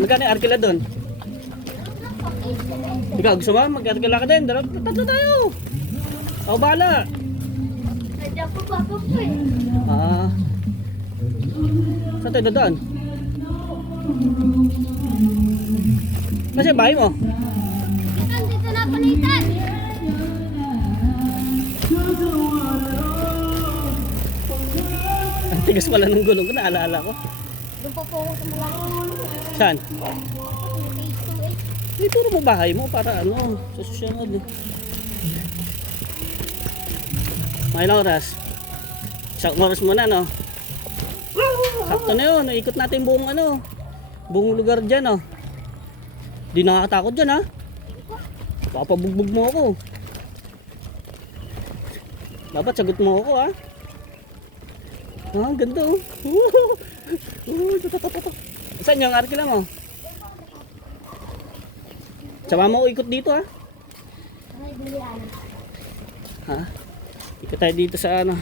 Magkano yung arkila doon? Ikaw, gusto mo? Mag-arkila ka din. Tatlo tayo. Ako bahala. Nandiyan po papa po eh. Saan tayo dadaan? Kasi bahay mo? Dito na palitan. Ang tigas pala ng gulong ko, naalala ko. Doon po ako sa malaki. Saan? Phase 2 eh. Ituro mo bahay mo para ano, sa susunod. Mga ilang oras? Isang oras muna, no? Sakto na yun, ikot natin buong ano, buong lugar dyan, no? Di nakakatakot dyan, ha? Papabugbog mo ako. Dapat sagot mo ako, ha? Ang ganda, oh. Saan yung arkila mo? Sama mo ikot dito, ha? Ay, bilian. Ha? Ikot tayo dito sa ano.